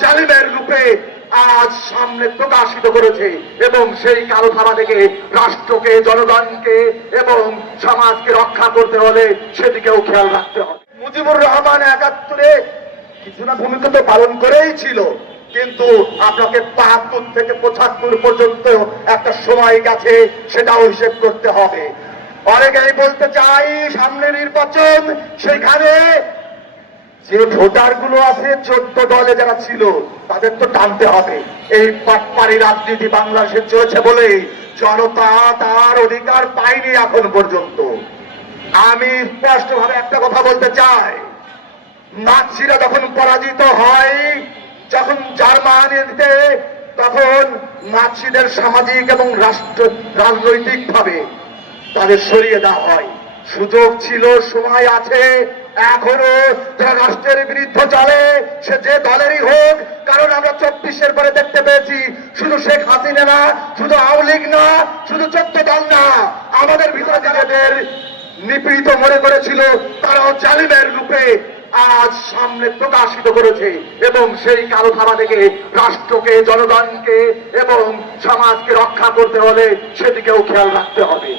জালিমের রূপে আজ সামনে প্রকাশিত করেছে এবং সেই কালো ধারা থেকে রাষ্ট্রকে, জনগণকে এবং সমাজকে রক্ষা করতে হলে সেদিকেও খেয়াল রাখতে হবে। মুজিবুর রহমান ৭১-এ কিছুটা ভূমিকা তো পালন করেই ছিল, কিন্তু আপনাকে ৭২ থেকে ৭৫ পর্যন্ত একটা সময় গেছে, সেটাও হিসেব করতে হবে। অনেকেই বলতে চাই সামনে নির্বাচন, সেখানে যে ভোটার গুলো আছে 14 দলে যারা ছিল তাদের তো টানতে হবে। এই পাটপাড়ি রাজনীতি বাংলাদেশে চলেছে বলে জনতা তার অধিকার পায়নি এখন পর্যন্ত। আমি স্পষ্টভাবে একটা কথা বলতে চাই, নাৎসিরা যখন পরাজিত হয়, যখন জার্মানিতে, তখন নাৎসিদের সামাজিক এবং রাজনৈতিক ভাবে তাদের সরিয়ে দেওয়া হয়। সুযোগ ছিল, সময় আছে, এখনো যারা রাষ্ট্রের বিরুদ্ধে চলে সে যে দলেরই হোক, কারণ আমরা 24-এর পরে দেখতে পেয়েছি শুধু শেখ হাসিনা না, শুধু আওয়ামী লীগ না, শুধু 14 দল না, আমাদের ভিতরে যাদের নিপীড়িত মনে করেছিল তারাও জালিমের রূপে আজ সামনে প্রকাশিত করেছে এবং সেই কালো ধারা থেকে রাষ্ট্রকে, জনগণকে এবং সমাজকে রক্ষা করতে হলে সেদিকেও খেয়াল রাখতে হবে।